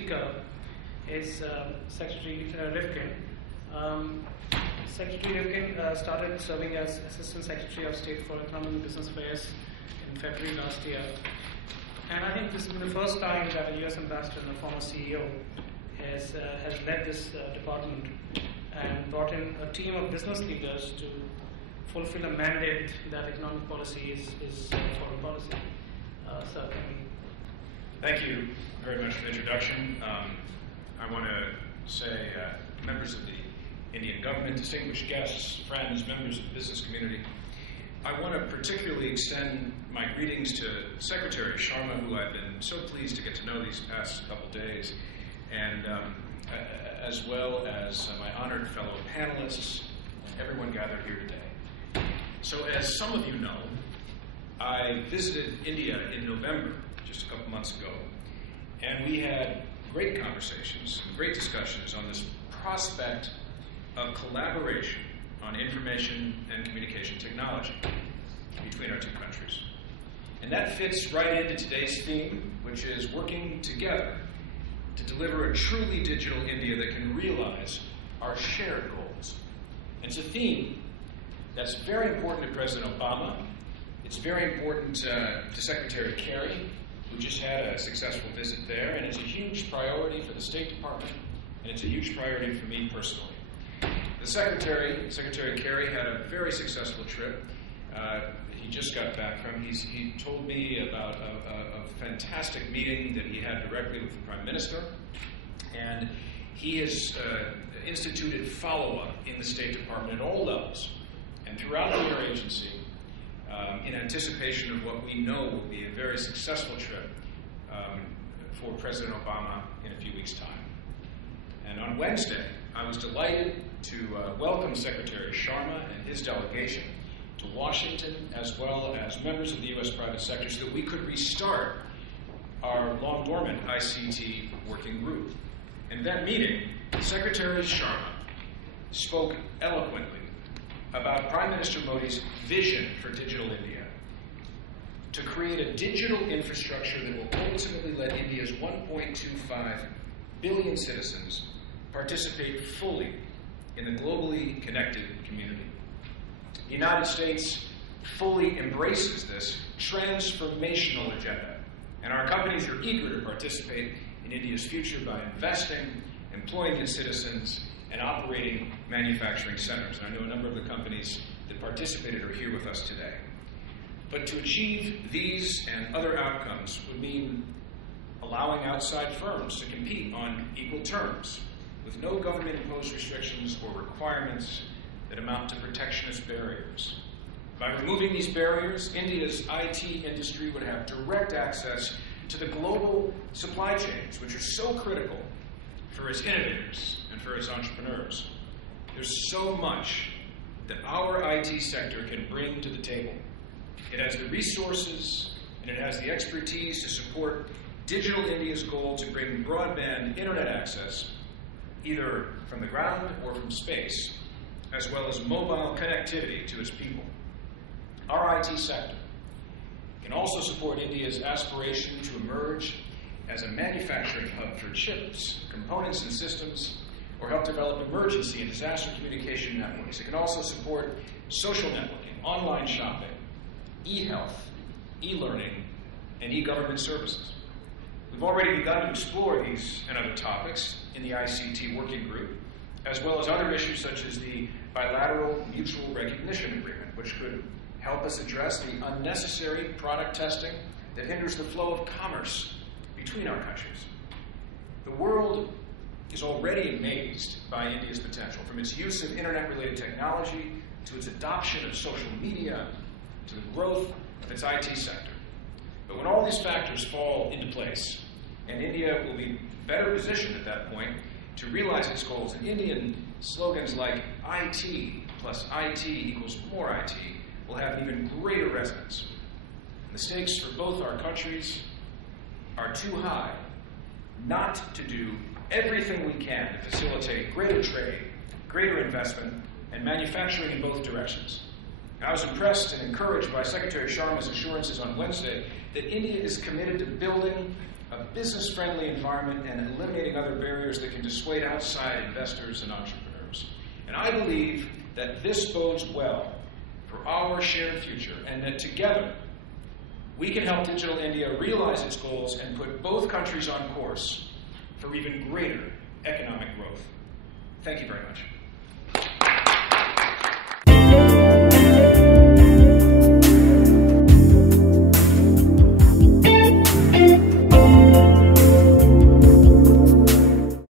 speaker is Secretary Rifkin. Secretary Rifkin started serving as Assistant Secretary of State for Economic and Business Affairs in February last year. And I think this has been the first time that a U.S. ambassador and a former CEO has led this department and brought in a team of business leaders to fulfill a mandate that economic policy is foreign policy. So, thank you very much for the introduction. I want to say, members of the Indian government, distinguished guests, friends, members of the business community, I want to particularly extend my greetings to Secretary Sharma, who I've been so pleased to get to know these past couple days, and as well as my honored fellow panelists and everyone gathered here today. So as some of you know, I visited India in November, just a couple months ago, and we had great conversations and great discussions on this prospect of collaboration on information and communication technology between our two countries. And that fits right into today's theme, which is working together to deliver a truly digital India that can realize our shared goals. And it's a theme that's very important to President Obama. It's very important to Secretary Kerry, who just had a successful visit there, and it's a huge priority for the State Department, and it's a huge priority for me personally. The Secretary Kerry, had a very successful trip. He just got back from. He told me about a fantastic meeting that he had directly with the Prime Minister, and he has instituted follow-up in the State Department at all levels and throughout the interagency in anticipation of what we know will be a very successful trip for President Obama in a few weeks' time. And on Wednesday, I was delighted to welcome Secretary Sharma and his delegation to Washington, as well as members of the U.S. private sector, so that we could restart our long-dormant ICT working group. And at that meeting, Secretary Sharma spoke eloquently about Prime Minister Modi's vision for digital India, to create a digital infrastructure that will ultimately let India's 1.25 billion citizens participate fully in the globally connected community. The United States fully embraces this transformational agenda, and our companies are eager to participate in India's future by investing, employing its citizens, and operating manufacturing centers. And I know a number of the companies that participated are here with us today. But to achieve these and other outcomes would mean allowing outside firms to compete on equal terms, with no government-imposed restrictions or requirements that amount to protectionist barriers. By removing these barriers, India's IT industry would have direct access to the global supply chains, which are so critical for its innovators and for its entrepreneurs. There's so much that our IT sector can bring to the table. It has the resources and it has the expertise to support Digital India's goal to bring broadband internet access either from the ground or from space, as well as mobile connectivity to its people. Our IT sector can also support India's aspiration to emerge as a manufacturing hub for chips, components, and systems, or help develop emergency and disaster communication networks. It can also support social networking, online shopping, e-health, e-learning, and e-government services. We've already begun to explore these and other topics in the ICT working group, as well as other issues such as the bilateral mutual recognition agreement, which could help us address the unnecessary product testing that hinders the flow of commerce between our countries. The world is already amazed by India's potential, from its use of internet-related technology to its adoption of social media to the growth of its IT sector. But when all these factors fall into place, and India will be better positioned at that point to realize its goals, and Indian slogans like IT plus IT equals more IT will have even greater resonance. And the stakes for both our countries are too high not to do everything we can to facilitate greater trade, greater investment, and manufacturing in both directions. I was impressed and encouraged by Secretary Sharma's assurances on Wednesday that India is committed to building a business-friendly environment, and eliminating other barriers that can dissuade outside investors and entrepreneurs. And I believe that this bodes well for our shared future, and that together we can help Digital India realize its goals and put both countries on course for even greater economic growth. Thank you very much.